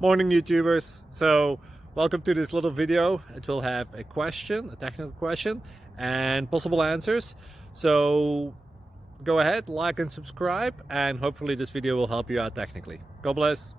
Morning YouTubers. So welcome to this little video. It will have a question, a technical question, and possible answers. So go ahead, like and subscribe, and hopefully this video will help you out technically. God bless.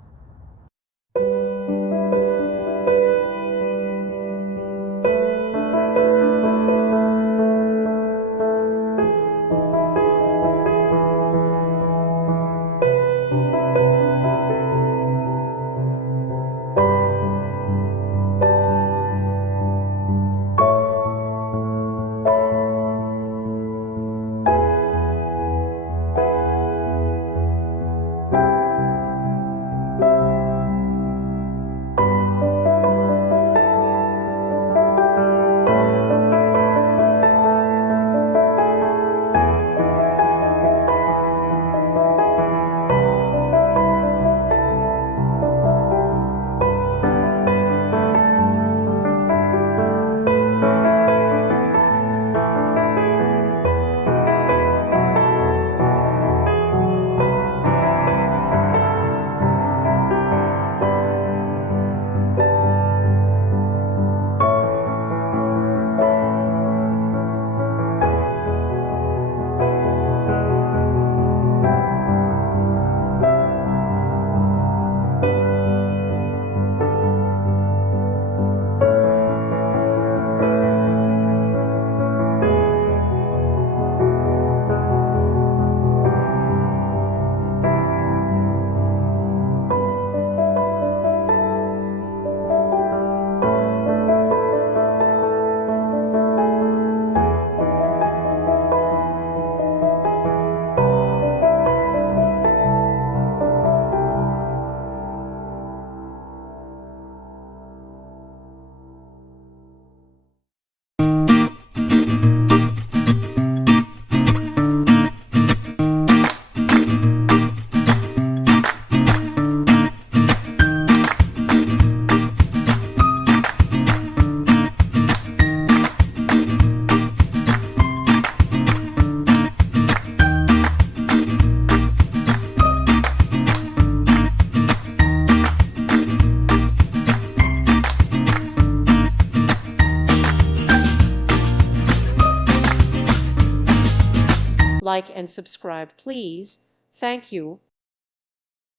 Like and subscribe, please. Thank you.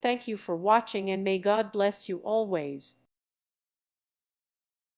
Thank you for watching, and may God bless you always.